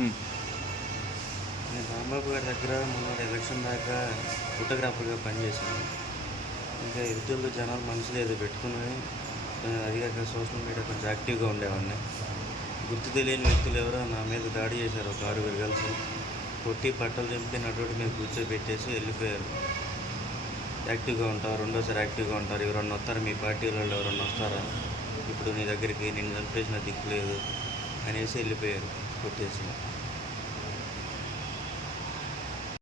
హ్మ్. నేను రాంబాబు గారి దగ్గర మొన్నటి ఎలక్షన్ దాకా ఫోటోగ్రాఫర్‌గా పనిచేశాను. ఇంకా ఎదుటోళ్ళు జనాల మనసులో ఏదో పెట్టుకొని అది కాక సోషల్ మీడియా కొంచెం యాక్టివ్‌గా ఉండేవాడిని. గుర్తు తెలియని వ్యక్తులు ఎవరో నా మీద దాడి చేశారు ఒక ఆరుగురు కలిసి. కొట్టి బట్టలు చింపి నడి రోడ్డు మీద కూర్చోబెట్టేసి వెళ్ళిపోయారు. యాక్టివ్‌గా ఉంటావు, రెండోసారి యాక్టివ్‌గా ఉంటారు. ఎవరన్నా వస్తారా మీ పార్టీలోళ్ళు ఎవరన్నా వస్తారా? ఇప్పుడు నీ దగ్గరికి నిన్ను చంపేసినా దిక్కు లేదు అనేసి వెళ్ళిపోయారు కొట్టేసి.